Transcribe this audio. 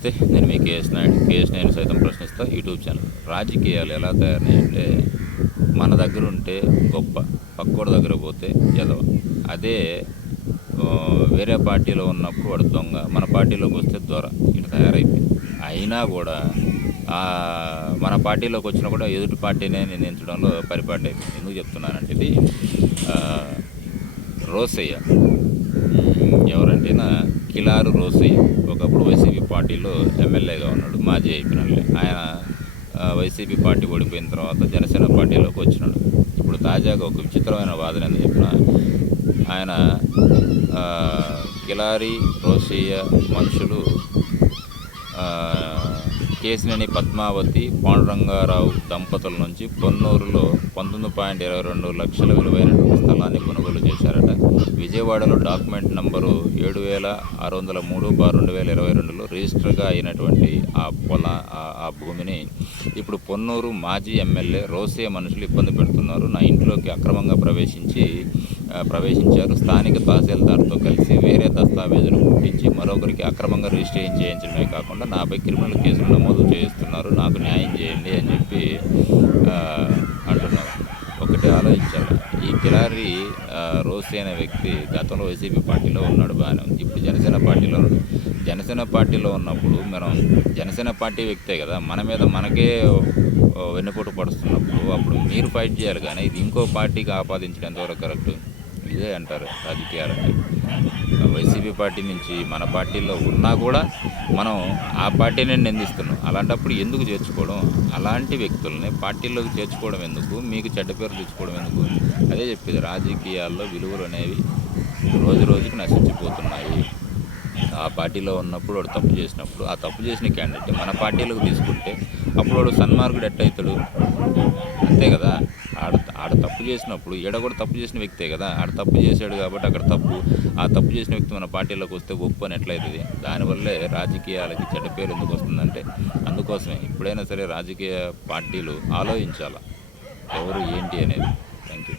నమస్తే. నేను మీ కేఎస్ నాయుడు కేఎస్ నాయుడు సైతం ప్రశ్నిస్తా. YouTube channel. రాజకీయాలు ఎలా తయారయ్యాయంటే మన దగ్గర ఉంటే గొప్ప పక్కోడి దగ్గర పోతే ఎదవ. అదే వేరే పార్టీలో ఉన్నప్పుడు వాడు దొంగ. మన పార్టీలోకి వస్తే దొర. ఇటు తయారైపోయింది. అయినా కూడా మన పార్టీలోకి వచ్చినా కూడా ఎదుటి పార్టీనే నిందించడంలో పరిపాటి అయిపోయింది ఎందుకు చెప్తున్నానంటే ఇది రోసయ్య. కిలారు రోసి ఒకప్పుడు వైసీపీ పార్టీలో ఎమ్మెల్యేగా ఉన్నాడు మాజీ అయిపోయిన ఆయన వైసీపీ పార్టీ ఓడిపోయిన తర్వాత జనసేన పార్టీలోకి వచ్చినాడు. ఇప్పుడు తాజాగా ఒక విచిత్రమైన వాదన ఎందుకు చెప్పిన? ఆయన కిలారి రోసయ్య మనుషులు కేసినేని పద్మావతి పాండురంగారావు దంపతుల నుంచి పొన్నూరులో పంతొమ్మిది పాయింట్ ఇరవై రెండు లక్షల విలువైన విజయవాడలో డాక్యుమెంట్ నంబరు ఏడు వేల ఆరు వందల మూడు బార్ రెండు వేల ఇరవై రెండులో రిజిస్టర్గా అయినటువంటి ఆ పొల ఆ- భూమిని ఇప్పుడు పొన్నూరు మాజీ ఎమ్మెల్యే రోసే మనుషులు ఇబ్బంది పెడుతున్నారు. నా ఇంట్లోకి అక్రమంగా ప్రవేశించి ప్రవేశించారు. స్థానిక తహసీల్దార్తో కలిసి వేరే దస్తావేజులు పుట్టించి మరొకరికి అక్రమంగా రిజిస్టర్ చేయించడమే కాకుండా నాపై క్రిమినల్ కేసులు నమోదు చేస్తున్నారు నాకు న్యాయం చేయండి అని చెప్పి ఒకటి ఆలోచించాలి. ఈ కిలారి ఆ, రోసి అనే వ్యక్తి గతంలో వైసీపీ పార్టీలో ఉన్నాడు బాగానే ఉంది. ఇప్పుడు జనసేన పార్టీలో జనసేన పార్టీలో ఉన్నప్పుడు మనం జనసేన పార్టీ వ్యక్తే కదా మన మీద మనకే వెన్నుపోటు పడుతున్నప్పుడు అప్పుడు మీరు ఫైట్ చేయాలి కానీ ఇది ఇంకో పార్టీకి ఆపాదించడం ఎంతవరకు కరెక్ట్? ఇదే అంటారు రాజకీయాలు అంటే వైసీపీ పార్టీ నుంచి మన పార్టీలో ఉన్నా కూడా మనం ఆ పార్టీని నిందిస్తున్నాం. అలాంటప్పుడు ఎందుకు చేర్చుకోవడం? అలాంటి వ్యక్తుల్ని పార్టీలోకి చేర్చుకోవడం ఎందుకు? మీకు చెడ్డ పేరు తెచ్చుకోవడం ఎందుకు? అదే చెప్పేది రాజకీయాల్లో విలువలు అనేవి రోజు రోజుకి నశించిపోతున్నాయి. ఆ పార్టీలో ఉన్నప్పుడు వాడు తప్పు చేసినప్పుడు ఆ తప్పు చేసిన క్యాండిడేట్ మన పార్టీలోకి తీసుకుంటే అప్పుడు వాడు సన్మార్గుడు ఎట్టయితాడు అంతే కదా? చేసినప్పుడు ఈడ కూడా తప్పు చేసిన వ్యక్తే కదా ఆడ తప్పు చేశాడు కాబట్టి అక్కడ తప్పు ఆ తప్పు చేసిన వ్యక్తి మన పార్టీలోకి వస్తే ఒప్పు అని ఎట్లయితుంది దానివల్లే రాజకీయాలకి చెడ్డ పేరు ఎందుకు వస్తుందంటే అందుకోసమే ఇప్పుడైనా సరే రాజకీయ పార్టీలు ఆలోచించాలి? ఎవరు ఏంటి అనేది? Thank you